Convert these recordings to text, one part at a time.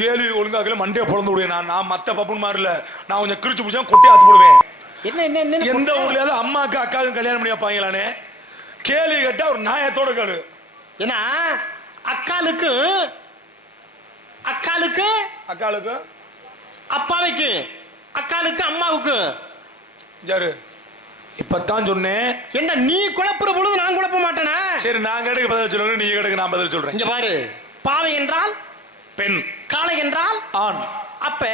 கேள்வி ஒழுங்காக்கல மண்டைய பொழந்து விடுவேன் நான் நான் மத்த பப்புன் இல்ல நான் கொஞ்சம் கிரிச்சு பிடிச்சா கொட்டி ஆத்து போடுவேன். என்ன என்ன என்ன எந்த ஊர்லயாவது அம்மாக்கு அக்காவுக்கு கல்யாணம் பண்ணி வைப்பாங்களானே? கேள்வி கேட்டா ஒரு நாயத்தோட கேளு. ஏன்னா அக்காளுக்கு அக்காளுக்கு அக்காளுக்கு? அப்பாவுக்கு அக்காளுக்கு அம்மாவுக்கு. யாரு? இப்பதான் சொன்னேன். என்ன நீ குழப்புற பொழுது நான் குழப்ப மாட்டேனா? சரி நான் கேட்டுக்க பதில் சொல்லுங்க நீங்க கேட்டுக்க நான் பதில் சொல்றேன். இங்க பாரு. பாவை என்றால் பெண் காளை என்றால் ஆண் அப்ப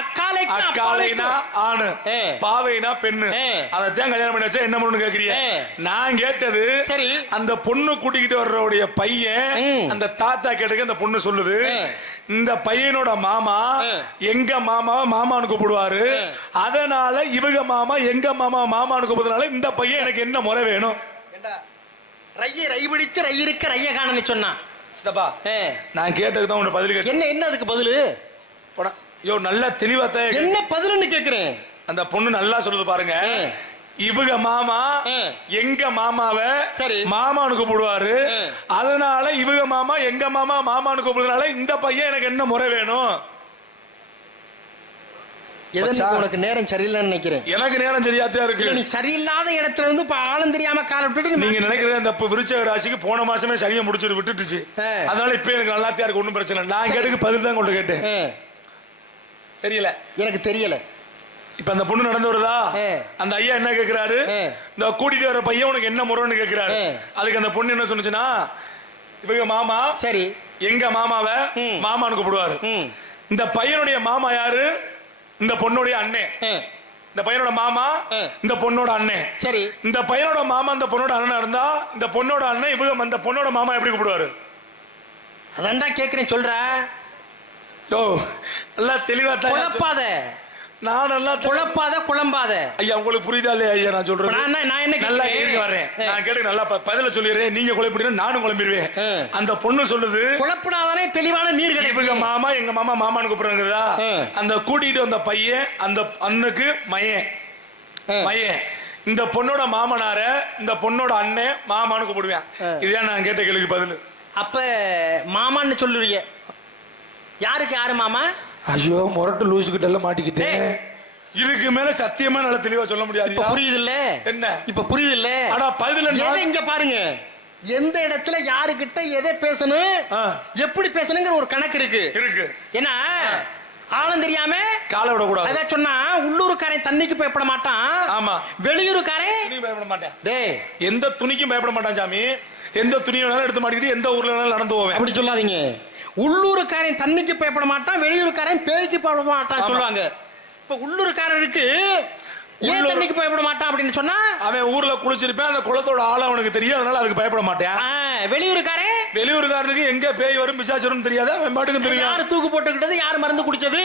அக்காலைக்கு அக்காலைனா ஆணு. பாவைனா பெண்ணு ஏ. அதைத்தான் கல்யாணம் பண்ணி வச்சா என்ன பண்ணு கேக்குறீங்க. நான் கேட்டது சரி. அந்த பொண்ணு கூட்டிக்கிட்டு வர்றவுடைய பையன். அந்த தாத்தா கேட்டுக்க அந்த பொண்ணு சொல்லுது. இந்த பையனோட மாமா. எங்க மாமாவை மாமான்னு கூப்பிடுவாரு. அதனால இவங்க மாமா எங்க மாமா மாமான்னு கூப்பிடுறதுனால இந்த பையன் எனக்கு என்ன முறை வேணும் ரையை ரை பிடித்து ரை இருக்க ரைய காணன்னு சொன்னான் சித்தப்பா நான் கேட்டதுக்கு தான் உன்னை பதில் கேட்டேன் என்ன என்ன அதுக்கு பதிலு போடா. யோ நல்லா தெளிவா தான். என்ன பதிலுன்னு கேக்குறேன் அந்த பொண்ணு நல்லா சொல்லுது பாருங்க. இவங்க மாமா. எங்க மாமாவை சரி. மாமான்னு கூப்பிடுவாரு. அதனால இவங்க மாமா எங்க மாமா மாமான்னு கூப்பிடுறதுனால இந்த பையன் எனக்கு என்ன முறை வேணும் மச்சான். உனக்கு நேரம் சரியில்லைன்னு நினைக்கிறேன் எனக்கு நேரம் இருக்கு நீ சரியில்லாத இடத்துல இருந்து இப்ப ஆளும் தெரியாம காலை விட்டுட்டு நீங்க நினைக்கிறது அந்த இப்ப விருச்சக ராசிக்கு போன மாசமே சரியா முடிச்சுட்டு விட்டுட்டுச்சு. அதனால இப்ப எனக்கு நல்லாத்தியா இருக்கு ஒண்ணும் பிரச்சனை இல்லை. நான். கேட்டுக்கு பதில் தான் கொண்டு கேட்டேன் தெரியல எனக்கு தெரியல இப்ப அந்த பொண்ணு நடந்து வருதா. அந்த ஐயா என்ன கேக்குறாரு. இந்த கூட்டிட்டு வர பையன் உனக்கு என்ன முறைன்னு கேக்குறாரு. அதுக்கு அந்த பொண்ணு என்ன சொன்னுச்சுன்னா இவங்க மாமா சரி எங்க மாமாவை. மாமான்னு கூப்பிடுவாரு இந்த பையனுடைய மாமா யாரு இந்த பொண்ணுடைய அண்ணன் இந்த பையனோட மாமா. இந்த பொண்ணோட அண்ணன் சரி. இந்த பையனோட மாமா இந்த பொண்ணோட அண்ணனா இருந்தா இந்த பொண்ணோட அண்ணன் இவங்க இந்த பொண்ணோட மாமா எப்படி கூப்பிடுவாரு? அதான்டா கேக்குறேன் சொல்ற. யோ நல்லா தெளிவா தான் நான் நல்லா குழப்பாத குழம்பாத. ஐயா உங்களுக்கு புரியுதா இல்லையா ஐயா நான் சொல்றேன் நான் நான் என்ன நல்லா? இருக்க வரேன். நான் கேட்டு நல்லா பதில சொல்லிடுறேன். நீங்க குழப்பிடுறேன் நானும் குழம்பிடுவேன். அந்த பொண்ணு சொல்லுது குழப்பினாதானே தெளிவான நீர் இவங்க கிடைக்கும் மாமா எங்க மாமா மாமான்னு கூப்பிடுறாங்கதா. அந்த கூட்டிட்டு வந்த பையன் அந்த அண்ணுக்கு மயன். மயன். இந்த பொண்ணோட மாமனார இந்த பொண்ணோட அண்ணன் மாமான்னு கூப்பிடுவேன். இதுதான் நான் கேட்ட கேள்விக்கு பதில். அப்ப மாமான்னு சொல்லுறீங்க. யாருக்கு யாரு மாமா? ஐயோ முரட்டு எல்லாம் மாட்டிக்கிட்டேன். இதுக்கு மேல சத்தியமா நல்லா தெளிவா சொல்ல இப்ப முடியாது. புரியுது இல்ல என்ன? இப்ப புரியுது இல்ல ஆனா பதில இங்க பாருங்க? எந்த இடத்துல யாருகிட்ட எதை பேசணும்? ஆ. எப்படி பேசணுங்கிற ஒரு கணக்கு இருக்கு. இருக்கு. ஏன்னா ஆளும் தெரியாம காலை விடக்கூடாது. அதான் சொன்னா உள்ளூர்காரன் தண்ணிக்கு பயப்பட மாட்டான். ஆமா. வெளியூருக்காரன் துணிக்கு பயப்பட மாட்டேன். டேய். எந்த துணிக்கும் பயப்பட மாட்டான் சாமி. எந்த துணி வேணாலும் எடுத்து மாட்டிக்கிட்டு எந்த ஊர்ல வேணாலும் நடந்து போவேன். அப்படி சொல்லாதீங்க. உள்ளூருக்காரன் தண்ணிக்கு பயப்பட மாட்டான் வெளியூருக்காரன் பேய்க்கு பயப்பட மாட்டான். சொல்லுவாங்க. இப்ப உள்ளூருக்காரருக்கு ஏன் தண்ணிக்கு பயப்பட மாட்டான் அப்படின்னு சொன்னா? அவன் ஊர்ல குளிச்சிருப்பேன் அந்த குளத்தோட ஆழம் அவனுக்கு தெரியும் அதனால அதுக்கு பயப்பட மாட்டேன். ஆ, வெளியூருக்காரன் வெளியூருக்காரனுக்கு எங்க பேய் வரும் பிசாசு வரும் தெரியாத? அவன் பாட்டுக்கும் தெரியும். யாரு தூக்கு போட்டுக்கிட்டது யார் மருந்து குடிச்சது?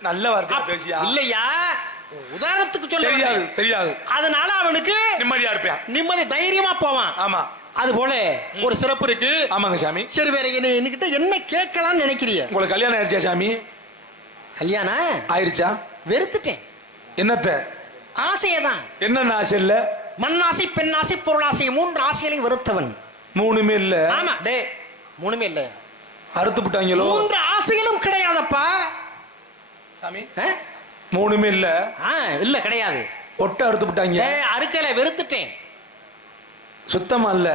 நல்ல வார்த்தை பேசியா? இல்லையா? உதாரணத்துக்கு சொல்ல தெரியாது. தெரியாது. அதனால அவனுக்கு நிம்மதியா இருப்பேன். நிம்மதி தைரியமா போவான். ஆமா. அது போல ஒரு சிறப்பு இருக்கு. ஆமாங்க சாமி. சரி வேற என்ன என்கிட்ட என்ன கேட்கலாம்னு நினைக்கிறீங்க? உங்களுக்கு கல்யாணம் ஆயிடுச்சா சாமி? கல்யாணம் ஆயிருச்சா? வெறுத்துட்டேன். என்னத்த? ஆசையை தான் என்னென்ன ஆசை இல்ல? மண்ணாசை பெண்ணாசை பொருளாசை மூன்று ஆசைகளையும் வெறுத்தவன். மூணுமே இல்ல. ஆமா. டே மூணுமே இல்ல. அறுத்து விட்டாங்களோ மூன்று ஆசைகளும் கிடையாதப்பா. சாமி? மூணுமே இல்ல. ஆ இல்ல கிடையாது. ஒட்ட அறுத்து விட்டாங்க அறுக்கல வெறுத்துட்டேன். சுத்தமா இல்ல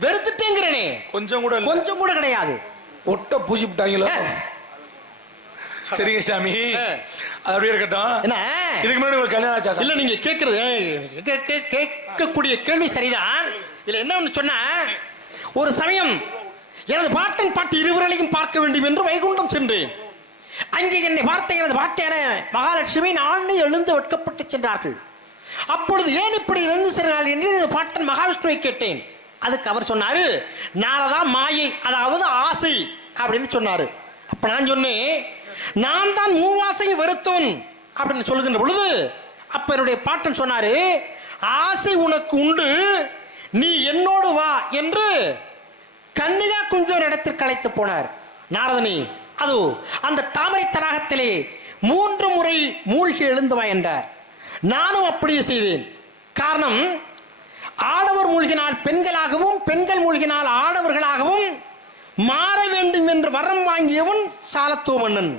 வெறுத்துட்டேங்கிறனே. கொஞ்சம் கூட இல்ல. கொஞ்சம் கூட கிடையாது. ஒட்ட பூசி விட்டாங்களோ. சரிங்க சாமி. அது அப்படியே இருக்கட்டும். என்ன? இதுக்கு முன்னாடி உங்களுக்கு கல்யாணம் ஆச்சா சாமி? இல்ல நீங்க கேக்குறது கே- கே- கேட்கக்கூடிய கேள்வி சரிதான். இதுல என்ன ஒண்ணு சொன்னா ஒரு சமயம் எனது பாட்டன் பாட்டு இருவரையும் பார்க்க வேண்டும் என்று வைகுண்டம் சென்றேன். அங்கே என்னை பார்த்த எனது பாட்டியான மகாலட்சுமி நானே எழுந்து வெட்கப்பட்டு சென்றார்கள். அப்பொழுது ஏன் இப்படி எழுந்து சென்றார்கள் என்று பாட்டன் மகாவிஷ்ணுவை கேட்டேன். அதுக்கு அவர் சொன்னாரு நாரதா மாயை அதாவது ஆசை அப்படின்னு சொன்னாரு. அப்ப நான் சொன்னேன் நான் தான் மூவாசையை வெறுத்தவன் அப்படின்னு சொல்லுகின்ற பொழுது அப்ப என்னுடைய பாட்டன் சொன்னாரு ஆசை உனக்கு உண்டு நீ என்னோடு வா என்று கன்னிகா குஞ்சோர் இடத்திற்கு அழைத்து போனார். நாரதனி அதோ அந்த தாமரை தடாகத்திலே மூன்று முறை மூழ்கி எழுந்து வா என்றார். நானும் அப்படியே செய்தேன். காரணம் ஆடவர் மூழ்கினால் பெண்களாகவும் பெண்கள் மூழ்கினால் ஆடவர்களாகவும் மாற வேண்டும் என்று வரம் வாங்கியவன் சாலத்தோ மன்னன்.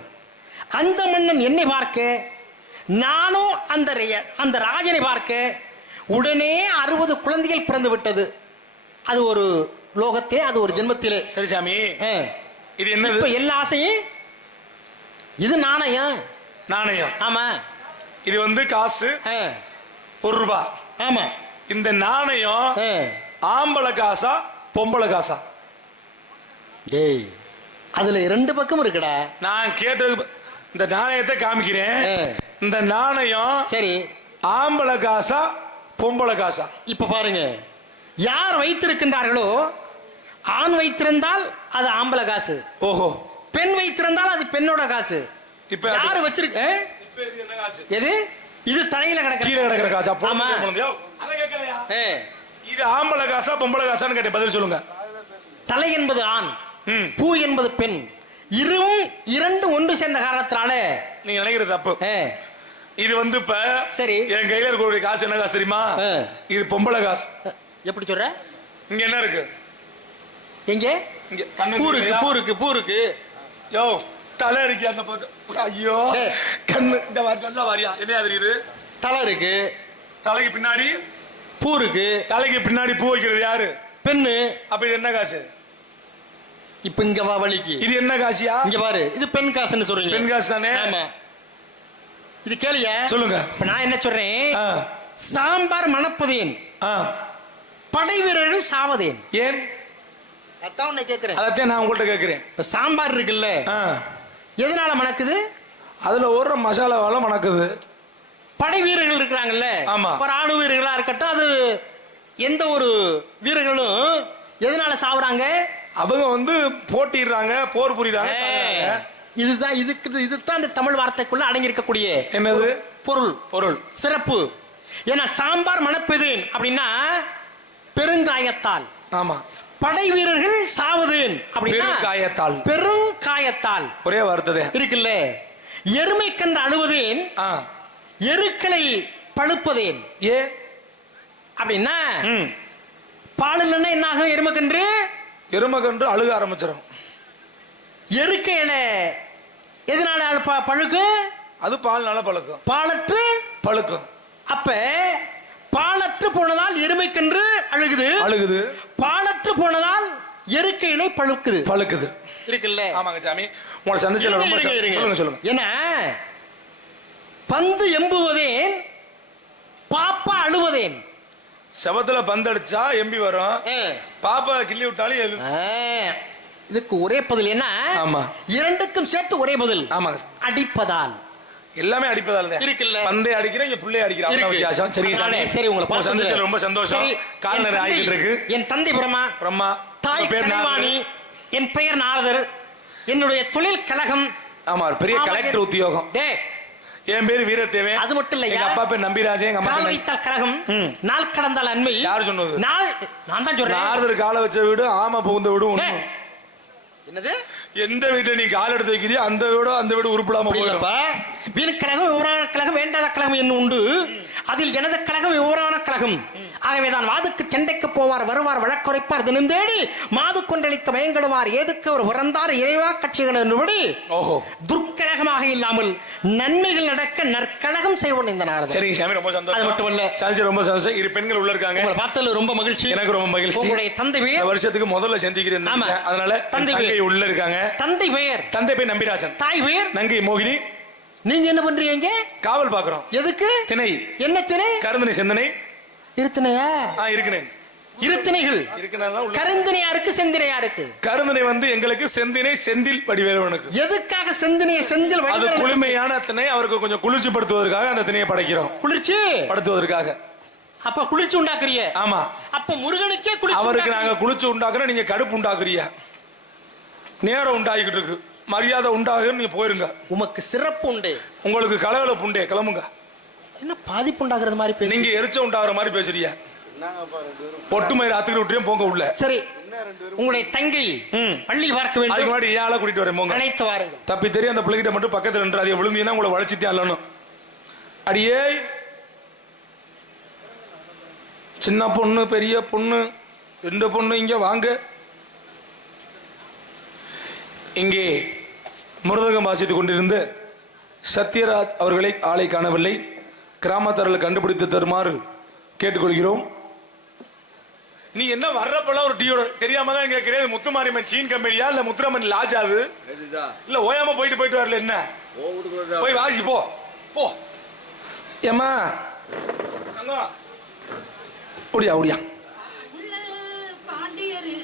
அந்த மன்னன் என்னை பார்க்க நானோ அந்த அந்த ராஜனை பார்க்க உடனே அறுபது குழந்தைகள் பிறந்து விட்டது அது ஒரு லோகத்திலே அது ஒரு ஜென்மத்திலே. சரி சாமி. இது என்னது? எல்லா ஆசையும் இது நாணயம். நாணயம். ஆமா. இது வந்து காசு. ஒரு ரூபா. ஆமா. இந்த நாணயம். ஆம்பளை காசா பொம்பளை காசா? டேய் அதுல ரெண்டு பக்கம் இருக்குடா. நான் கேட்டது இந்த நாணயத்தை காமிக்கிறேன். இந்த நாணயம் சரி. ஆம்பளை காசா பொம்பளை காசா? இப்ப பாருங்க. யார் வைத்திருக்கின்றார்களோ ஆண் வைத்திருந்தால் அது ஆம்பளை காசு. ஓஹோ. பெண் வைத்திருந்தால் அது பெண்ணோட காசு. இப்ப யாரு வச்சிருக்க எது? இது தலையில கிடக்கு கீழே கிடக்கிற காசா? ஆமா. பொம்பளை அதை கேட்கலையா? இது ஆம்பளை காசா பொம்பளை காசான்னு கேட்டேன். பதில் சொல்லுங்க. தலை என்பது ஆண் ம். பூ என்பது பெண். இருவும் இரண்டு ஒன்று சேர்ந்த காரணத்தினால நீங்க நினைக்கிறது தப்பு. ஆ, இது வந்து இப்ப சரி. என் கையில இருக்கக்கூடிய காசு என்ன காசு தெரியுமா? ஆ. இது பொம்பளை காசு. எப்படி சொல்ற? இங்க என்ன இருக்கு? எங்க? இங்க கண்ணு பூ இருக்கு தெரியலையா? பூ இருக்கு பூ இருக்கு. யோ தலை இருக்கு அந்த பக்கம். ஐயோ. கண்ணு இந்த நல்லா வாரியா. என்ன தெரியுது? தலை இருக்கு. தலைக்கு பின்னாடி பூ இருக்கு. தலைக்கு பின்னாடி பூ வைக்கிறது யாரு? பெண்ணு. அப்ப இது என்ன காசு? இப்ப இங்க வா வழிக்கு. இது என்ன காசியா? இங்க பாரு. இது பெண் காசுன்னு சொல்றீங்க. பெண் காசு தானே? ஆமா. இது கேளிய? சொல்லுங்க. இப்ப நான் என்ன சொல்றேன்? சாம்பார் மணப்பதேன். படை வீரர்கள் சாவதேன். ஏன்? அதான் உன்னை கேக்குறேன். அதத்தான் நான் உங்கள்ட்ட கேட்கிறேன் இப்ப சாம்பார் இருக்குல்ல. எதனால மணக்குது? அதுல ஒரு மசாலாவால மணக்குது. படை வீரர்கள் இருக்கிறாங்கல்ல? ஆமா. ராணுவ வீரர்களா இருக்கட்டும் அது எந்த ஒரு வீரர்களும் எதனால சாவுறாங்க? அவங்க வந்து போட்டிடுறாங்க போர் புரியுறாங்க. இதுதான் இதுக்கு இதுதான் இந்த தமிழ் வார்த்தைக்குள்ள அடங்கி இருக்கக்கூடிய என்னது பொருள். பொருள். சிறப்பு. ஏன்னா சாம்பார் மணப்பெதேன் அப்படின்னா பெருங்காயத்தால். ஆமா. படை வீரர்கள் சாவதேன். அப்படின்னா பெருங்காயத்தால் பெருங்காயத்தால் ஒரே வார்த்தை இருக்குல்ல. எருமை கன்று அழுவதேன். எருக்களை பழுப்பதேன். ஏ? அப்படின்னா பால் இல்லைன்னா என்ன ஆகும்? எருமை கன்று? எருமகன்று அழுக ஆரம்பிச்சிடும் எருக்கையில எதனால அது ப- பழுக்கு அது பால் நல்ல பழுக்கும். பாலற்று பழுக்கும். அப்ப பாலற்று போனதால் எருமைக்கன்று அழுகுது. அழுகுது. பாலற்று போனதால் எருக்க இலை பழுக்குது. பழுக்குது. இருக்குல்ல? ஆமாங்க சாமி. உங்களை சந்திச்சல ரொம்ப. சொல்லுங்க சொல்லுங்க. ஏன்னா பந்து எம்புவதேன் பாப்பா அழுவதேன். செவத்துல பந்தடிச்சா எம்பி வரும். பாப்பா கிள்ளி விட்டாலும் இதுக்கு ஒரே பதில் என்ன? ஆமா. இரண்டுக்கும் சேர்த்து ஒரே பதில். ஆமாங்க அடிப்பதால். எல்லாமே அடிப்பதால இருக்குல்ல. பந்தே அடிக்கிறேன் இங்க புள்ளைய அடிக்கிறேன். அவ்வளவு வித்தியாசம். சரி சாமி சரி உங்களை சந்திச்சல ரொம்ப சந்தோஷம். சரி, கால் என் நேரம் தந்தை- ஆகிட்டு இருக்கு. என் தந்தை பிரமா பிரம்மா தாய் பேர் நாரதர். என் பெயர் நாரதர் என்னுடைய தொழில் கழகம். ஆமா பெரிய கலெக்டர் உத்தியோகம். டேய், என் பேரு வீரத்தேவன். அது மட்டும் இல்லையா? எங்க அப்பா பேர் நம்பிராஜன் எங்க அம்மா வைத்தால் கழகம். நாள் கடந்தால் அண்மை. யார் சொன்னது? நாள் நான் தான் சொல்றேன். நாரதர் காலை வச்ச வீடு ஆமா புகுந்த வீடு என்னது? எந்த வீட்டுல நீ கால் எடுத்து வைக்கிறியோ அந்த வீடோ அந்த வீடு உருப்படாம போயிடும். புரியலப்பா வீண் கழகம் விவரான கழகம் வேண்டாத கழகம் என்ன உண்டு. அதில் எனது கழகம் விவரான கழகம் ஆகவே தான் வாதுக்கு சண்டைக்கு போவார் வருவார் வழக்குரைப்பார் தினம் தேடி மாது கொன்றளித்த மயங்கடுவார். ஏதுக்கு அவர் உறந்தார் இறைவா கட்சிகள் என்றபடி ஓஹோ. துர்க்கழகமாக இல்லாமல் நன்மைகள் நடக்க நற்கழகம் செய்வோம் இந்த நாரதர். சரிங்க சாமி ரொம்ப சந்தோஷம். அது மட்டுமல்ல. சந்திச்சு ரொம்ப சந்தோஷம். இரு பெண்கள் உள்ள இருக்காங்க. உங்களை பார்த்ததுல ரொம்ப மகிழ்ச்சி. எனக்கு ரொம்ப மகிழ்ச்சி. உங்களுடைய தந்தை பெயர் வருஷத்துக்கு முதல்ல சந்திக்கிறேன். அதனால தந்தை பேர். உள்ள இருக்காங்க. தந்தை பெயர் தந்தை பேர் நம்பிராஜன். தாய் பெயர் நங்கை மோகினி. நீங்க என்ன பண்றீங்க காவல் பாக்குறோம் எதுக்கு? திணை. என்ன திணை? கருந்தனை சிந்தனை. இருத்தினையா ஆ இருக்கிறேன் இருத்தினைகள் கருந்தினையாருக்கு செந்தினையாருக்கு கருந்தனை வந்து எங்களுக்கு செந்தினை செந்தில் வடிவேலவனுக்கு. எதுக்காக செந்தினைய செந்தில் அது குளுமையான திணை அவருக்கு கொஞ்சம் குளிர்ச்சிப்படுத்துவதற்காக அந்த திணையை படைக்கிறோம். குளிர்ச்சி? படுத்துவதற்காக. அப்ப குளிர்ச்சி உண்டாக்குறிய? ஆமா. அப்ப முருகனுக்கே குளிர்ச்சி அவருக்கு நாங்க. குளிர்ச்சி உண்டாக்குறோம் நீங்க கடுப்பு உண்டாக்குறிய. நேரம் உண்டாகிக்கிட்டு இருக்கு. மரியாதை உண்டாகுன்னு நீங்க போயிருங்க. உமக்கு சிறப்பு உண்டு. உங்களுக்கு கலகலப்பு உண்டே கிளம்புங்க. என்ன பாதிப்பு உண்டாக்குறது மாதிரி பேசு நீங்க எரிச்ச உண்டாகிற மாதிரி பேசுறீங்க. ஒட்டுமயிர் அத்துக்கிட்டு விட்டுறேன் போங்க உள்ள. சரி உங்களுடைய தங்கை. பள்ளி பார்க்க வேண்டும். முன்னாடி ஏழை கூட்டிட்டு வரேன் போங்க. அழைத்து வாருங்கள். தப்பி தெரியும் அந்த பிள்ளைகிட்ட மட்டும் பக்கத்துல நின்று அதை விழுந்தீங்கன்னா உங்களை வளைச்சித்தே அல்லணும் அடியே சின்ன பொண்ணு பெரிய பொண்ணு ரெண்டு பொண்ணு இங்க வாங்க. இங்கே முருதகம் வாசித்துக் கொண்டிருந்த சத்யராஜ் அவர்களை ஆளை காணவில்லை. கிராமத்தாரில் கண்டுபிடித்து தருமாறு கேட்டுக்கொள்கிறோம். நீ என்ன வர்றப்பெல்லாம் ஒரு டீயோட தெரியாம தான் கேட்கிறேன் முத்துமாரியம்மன் சீன் கம்பெனியா? இல்ல முத்துராமன் லாஜாவு இல்ல ஓயாம போயிட்டு போயிட்டு வரல என்ன? போய் வாசி போ. போ. வா. ஓடியா ஓடியா. பாண்டியரு.